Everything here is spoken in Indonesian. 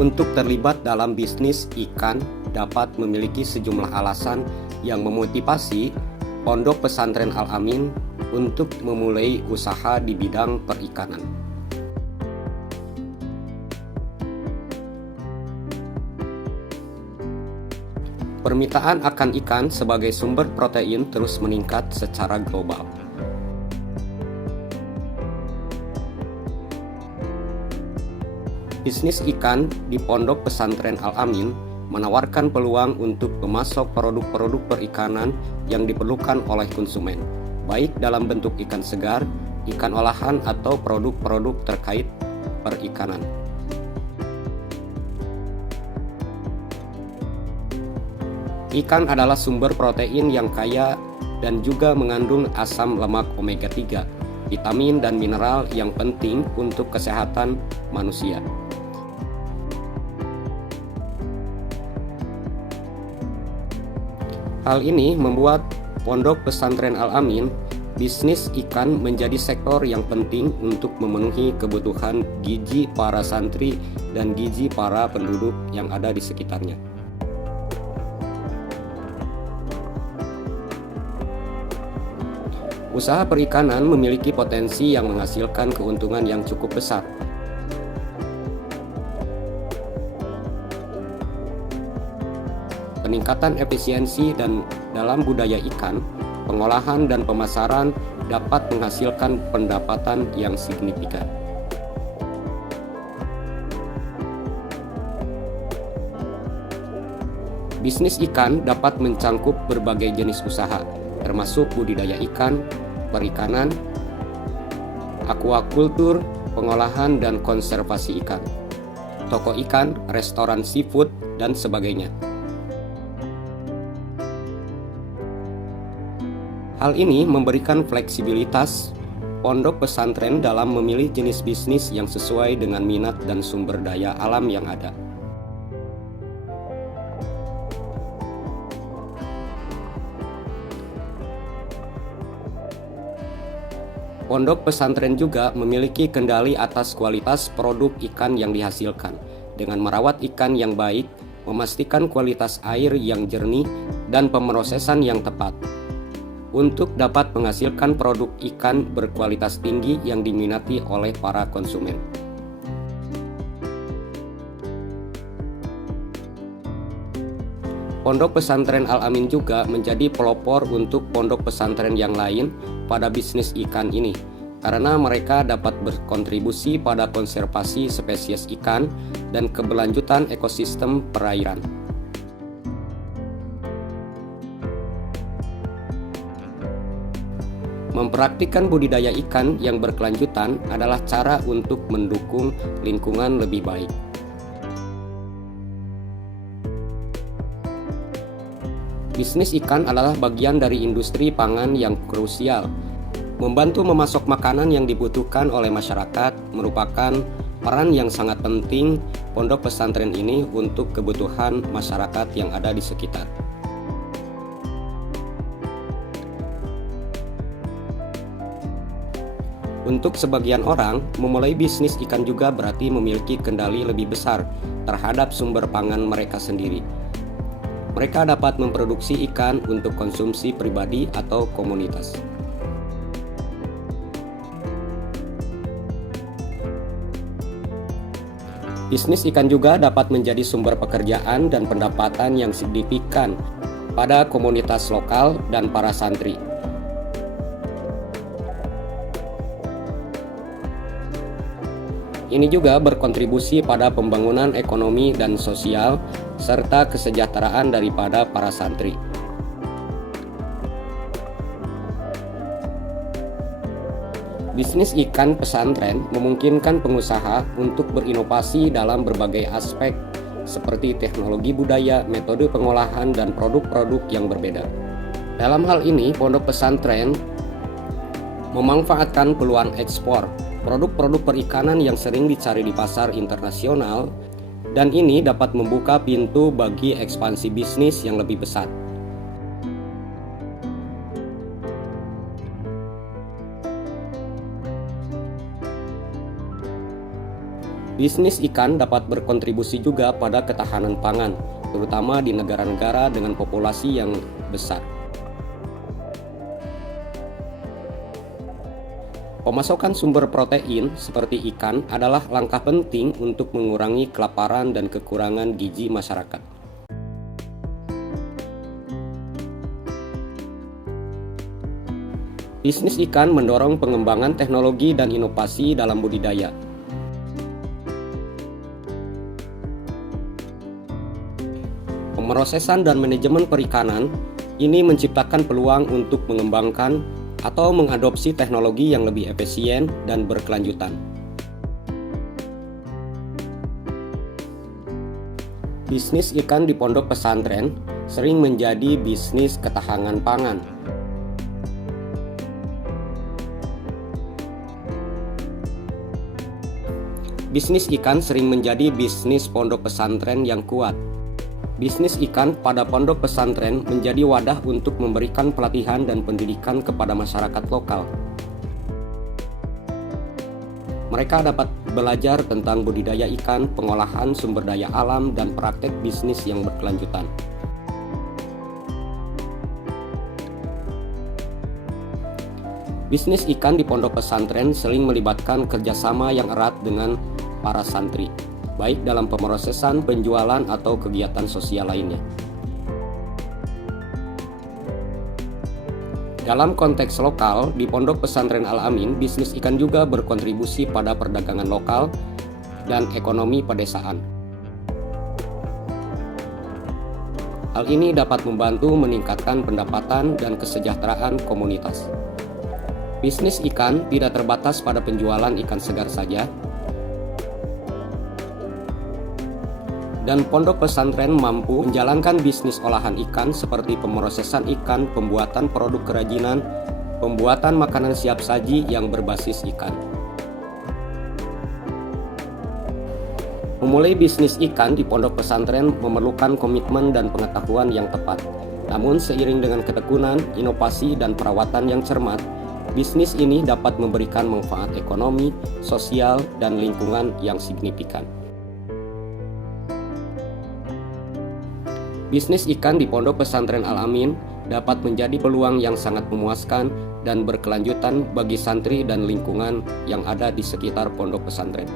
Untuk terlibat dalam bisnis ikan dapat memiliki sejumlah alasan yang memotivasi Pondok Pesantren Al-Amin untuk memulai usaha di bidang perikanan. Permintaan akan ikan sebagai sumber protein terus meningkat secara global. Bisnis ikan di Pondok Pesantren Al-Amin menawarkan peluang untuk memasok produk-produk perikanan yang diperlukan oleh konsumen, baik dalam bentuk ikan segar, ikan olahan, atau produk-produk terkait perikanan. Ikan adalah sumber protein yang kaya dan juga mengandung asam lemak omega 3, vitamin dan mineral yang penting untuk kesehatan manusia. Hal ini membuat Pondok Pesantren Al-Amin bisnis ikan menjadi sektor yang penting untuk memenuhi kebutuhan gizi para santri dan gizi para penduduk yang ada di sekitarnya. Usaha perikanan memiliki potensi yang menghasilkan keuntungan yang cukup besar. Peningkatan efisiensi dan dalam budaya ikan, pengolahan dan pemasaran dapat menghasilkan pendapatan yang signifikan. Bisnis ikan dapat mencangkup berbagai jenis usaha, termasuk budidaya ikan, perikanan, aquaculture, pengolahan dan konservasi ikan, toko ikan, restoran seafood, dan sebagainya. Hal ini memberikan fleksibilitas pondok pesantren dalam memilih jenis bisnis yang sesuai dengan minat dan sumber daya alam yang ada. Pondok pesantren juga memiliki kendali atas kualitas produk ikan yang dihasilkan, dengan merawat ikan yang baik, memastikan kualitas air yang jernih, dan pemrosesan yang tepat, untuk dapat menghasilkan produk ikan berkualitas tinggi yang diminati oleh para konsumen. Pondok Pesantren Al-Amin juga menjadi pelopor untuk pondok pesantren yang lain pada bisnis ikan ini, karena mereka dapat berkontribusi pada konservasi spesies ikan dan keberlanjutan ekosistem perairan. Mempraktikkan budidaya ikan yang berkelanjutan adalah cara untuk mendukung lingkungan lebih baik. Bisnis ikan adalah bagian dari industri pangan yang krusial. Membantu memasok makanan yang dibutuhkan oleh masyarakat merupakan peran yang sangat penting pondok pesantren ini untuk kebutuhan masyarakat yang ada di sekitar. Untuk sebagian orang, memulai bisnis ikan juga berarti memiliki kendali lebih besar terhadap sumber pangan mereka sendiri. Mereka dapat memproduksi ikan untuk konsumsi pribadi atau komunitas. Bisnis ikan juga dapat menjadi sumber pekerjaan dan pendapatan yang signifikan pada komunitas lokal dan para santri. Ini juga berkontribusi pada pembangunan ekonomi dan sosial serta kesejahteraan daripada para santri. Bisnis ikan pesantren memungkinkan pengusaha untuk berinovasi dalam berbagai aspek seperti teknologi budaya, metode pengolahan, dan produk-produk yang berbeda. Dalam hal ini, pondok pesantren memanfaatkan peluang ekspor produk-produk perikanan yang sering dicari di pasar internasional, dan ini dapat membuka pintu bagi ekspansi bisnis yang lebih besar. Bisnis ikan dapat berkontribusi juga pada ketahanan pangan, terutama di negara-negara dengan populasi yang besar. Pemasokan sumber protein seperti ikan adalah langkah penting untuk mengurangi kelaparan dan kekurangan gizi masyarakat. Bisnis ikan mendorong pengembangan teknologi dan inovasi dalam budidaya. Pemrosesan dan manajemen perikanan ini menciptakan peluang untuk mengembangkan atau mengadopsi teknologi yang lebih efisien dan berkelanjutan. Bisnis ikan di pondok pesantren sering menjadi bisnis ketahanan pangan. Bisnis ikan sering menjadi bisnis pondok pesantren yang kuat. Bisnis ikan pada pondok pesantren menjadi wadah untuk memberikan pelatihan dan pendidikan kepada masyarakat lokal. Mereka dapat belajar tentang budidaya ikan, pengolahan sumber daya alam, dan praktek bisnis yang berkelanjutan. Bisnis ikan di pondok pesantren sering melibatkan kerjasama yang erat dengan para santri, baik dalam pemrosesan, penjualan, atau kegiatan sosial lainnya. Dalam konteks lokal, di Pondok Pesantren Al-Amin, bisnis ikan juga berkontribusi pada perdagangan lokal dan ekonomi pedesaan. Hal ini dapat membantu meningkatkan pendapatan dan kesejahteraan komunitas. Bisnis ikan tidak terbatas pada penjualan ikan segar saja, dan pondok pesantren mampu menjalankan bisnis olahan ikan seperti pemrosesan ikan, pembuatan produk kerajinan, pembuatan makanan siap saji yang berbasis ikan. Memulai bisnis ikan di pondok pesantren memerlukan komitmen dan pengetahuan yang tepat. Namun seiring dengan ketekunan, inovasi, dan perawatan yang cermat, bisnis ini dapat memberikan manfaat ekonomi, sosial, dan lingkungan yang signifikan. Bisnis ikan di Pondok Pesantren Al-Amin dapat menjadi peluang yang sangat memuaskan dan berkelanjutan bagi santri dan lingkungan yang ada di sekitar pondok pesantren.